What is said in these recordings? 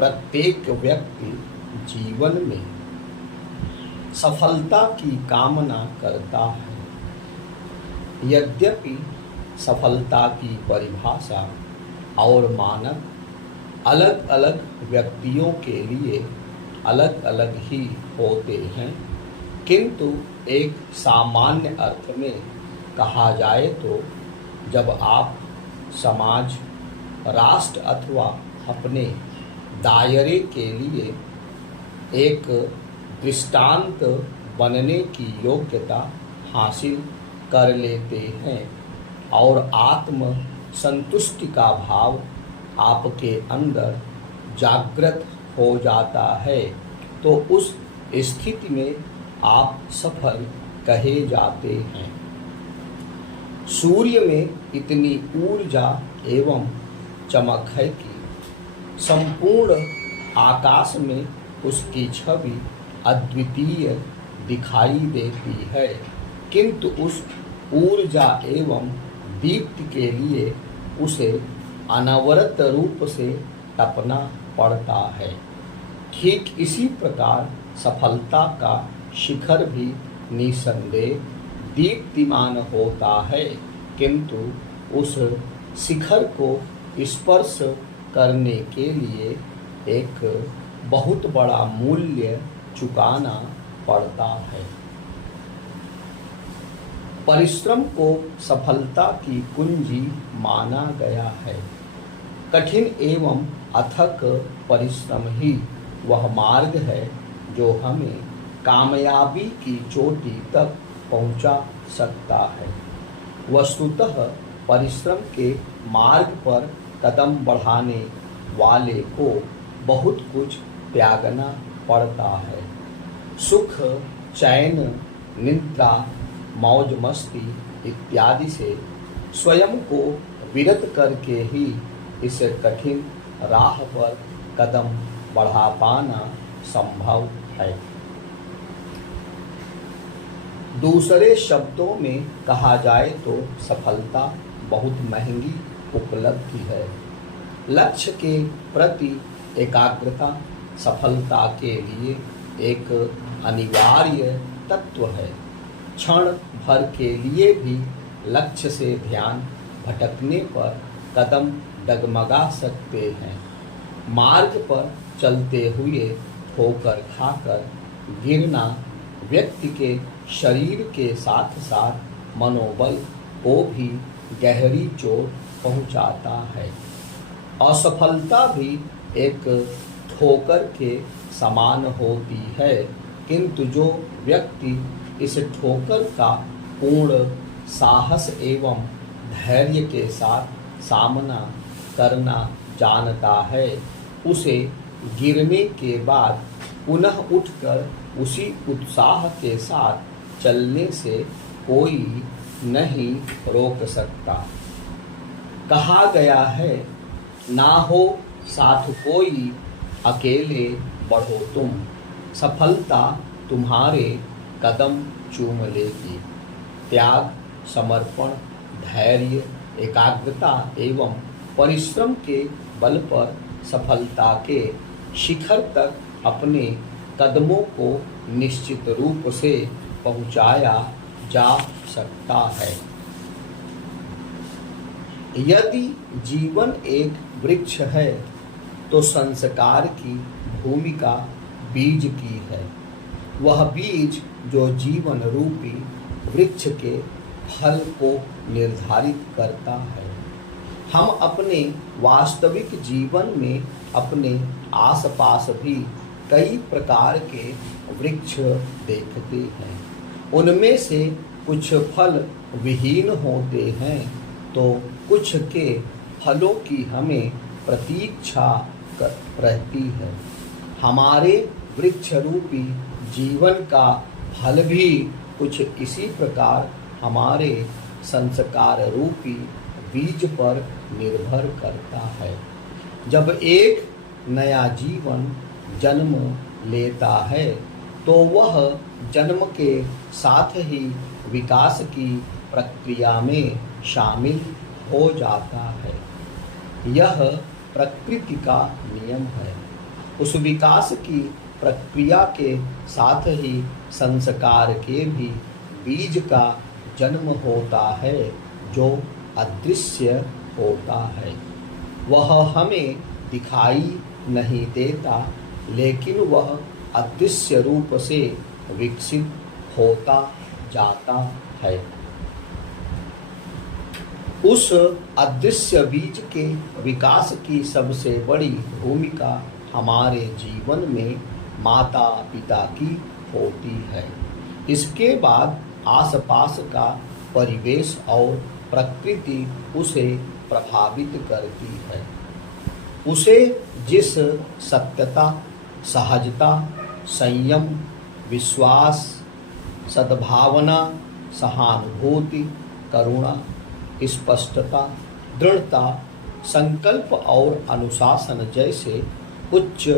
प्रत्येक व्यक्ति जीवन में सफलता की कामना करता है। यद्यपि सफलता की परिभाषा और मानक अलग अलग व्यक्तियों के लिए अलग अलग ही होते हैं, किंतु एक सामान्य अर्थ में कहा जाए तो जब आप समाज, राष्ट्र अथवा अपने दायरे के लिए एक दृष्टांत बनने की योग्यता हासिल कर लेते हैं और आत्म संतुष्टि का भाव आपके अंदर जागृत हो जाता है, तो उस स्थिति में आप सफल कहे जाते हैं। सूर्य में इतनी ऊर्जा एवं चमक है कि संपूर्ण आकाश में उसकी छवि अद्वितीय दिखाई देती है, किंतु उस ऊर्जा एवं दीप्ति के लिए उसे अनवरत रूप से तपना पड़ता है। ठीक इसी प्रकार सफलता का शिखर भी निसंदेह दीप्तिमान होता है, किंतु उस शिखर को स्पर्श करने के लिए एक बहुत बड़ा मूल्य चुकाना पड़ता है। परिश्रम को सफलता की कुंजी माना गया है। कठिन एवं अथक परिश्रम ही वह मार्ग है जो हमें कामयाबी की चोटी तक पहुंचा सकता है। वस्तुतः परिश्रम के मार्ग पर कदम बढ़ाने वाले को बहुत कुछ त्यागना पड़ता है। सुख, चैन, निद्रा, मौज मस्ती इत्यादि से स्वयं को विरत करके ही इस कठिन राह पर कदम बढ़ा पाना संभव है। दूसरे शब्दों में कहा जाए तो सफलता बहुत महंगी उपलब्धि है। लक्ष्य के प्रति एकाग्रता सफलता के लिए एक अनिवार्य तत्व है। क्षण भर के लिए भी लक्ष्य से ध्यान भटकने पर कदम डगमगा सकते हैं। मार्ग पर चलते हुए ठोकर खाकर गिरना व्यक्ति के शरीर के साथ साथ मनोबल को भी गहरी चोट पहुंचाता है। असफलता भी एक ठोकर के समान होती है, किंतु जो व्यक्ति इस ठोकर का पूर्ण साहस एवं धैर्य के साथ सामना करना जानता है, उसे गिरने के बाद पुनः उठकर उसी उत्साह के साथ चलने से कोई नहीं रोक सकता। कहा गया है, ना हो साथ कोई, अकेले बढ़ो तुम, सफलता तुम्हारे कदम चूम लेगी। त्याग, समर्पण, धैर्य, एकाग्रता एवं परिश्रम के बल पर सफलता के शिखर तक अपने कदमों को निश्चित रूप से पहुंचाया जा सकता है। यदि जीवन एक वृक्ष है तो संस्कार की भूमिका बीज की है। वह बीज जो जीवन रूपी वृक्ष के फल को निर्धारित करता है। हम अपने वास्तविक जीवन में अपने आसपास भी कई प्रकार के वृक्ष देखते हैं। उनमें से कुछ फल विहीन होते हैं तो कुछ के फलों की हमें प्रतीक्षा रहती है। हमारे वृक्ष रूपी जीवन का फल भी कुछ इसी प्रकार हमारे संस्कार रूपी बीज पर निर्भर करता है। जब एक नया जीवन जन्म लेता है तो वह जन्म के साथ ही विकास की प्रक्रिया में शामिल हो जाता है। यह प्रकृति का नियम है। उस विकास की प्रक्रिया के साथ ही संस्कार के भी बीज का जन्म होता है जो अदृश्य होता है। वह हमें दिखाई नहीं देता, लेकिन वह अदृश्य रूप से विकसित होता जाता है। उस अदृश्य बीज के विकास की सबसे बड़ी भूमिका हमारे जीवन में माता पिता की होती है। इसके बाद आसपास का परिवेश और प्रकृति उसे प्रभावित करती है। उसे जिस सत्यता, सहजता, संयम, विश्वास, सद्भावना, सहानुभूति, करुणा, स्पष्टता, दृढ़ता, संकल्प और अनुशासन जैसे उच्च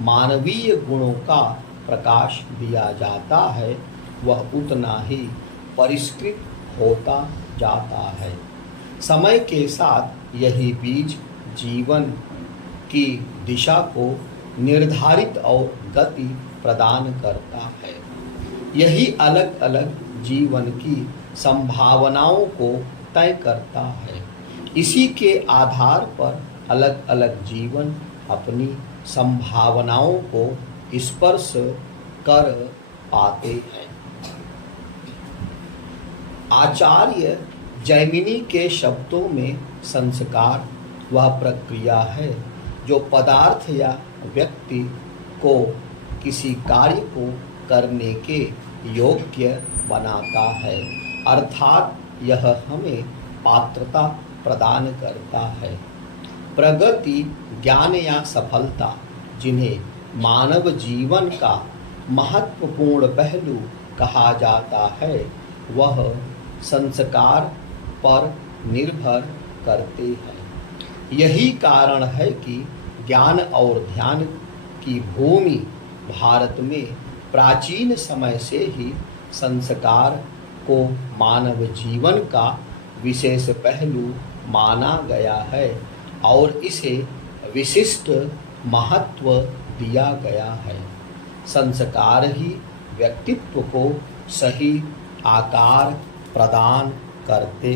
मानवीय गुणों का प्रकाश दिया जाता है, वह उतना ही परिष्कृत होता जाता है। समय के साथ यही बीज जीवन की दिशा को निर्धारित और गति प्रदान करता है। यही अलग अलग जीवन की संभावनाओं को तय करता है। इसी के आधार पर अलग अलग जीवन अपनी संभावनाओं को स्पर्श कर पाते हैं। आचार्य जैमिनी के शब्दों में संस्कार वह प्रक्रिया है जो पदार्थ या व्यक्ति को किसी कार्य को करने के योग्य बनाता है, अर्थात यह हमें पात्रता प्रदान करता है। प्रगति, ज्ञान या सफलता, जिन्हें मानव जीवन का महत्वपूर्ण पहलू कहा जाता है, वह संस्कार पर निर्भर करते हैं। यही कारण है कि ज्ञान और ध्यान की भूमि भारत में प्राचीन समय से ही संस्कार को मानव जीवन का विशेष पहलू माना गया है और इसे विशिष्ट महत्व दिया गया है। संस्कार ही व्यक्तित्व को सही आकार प्रदान करते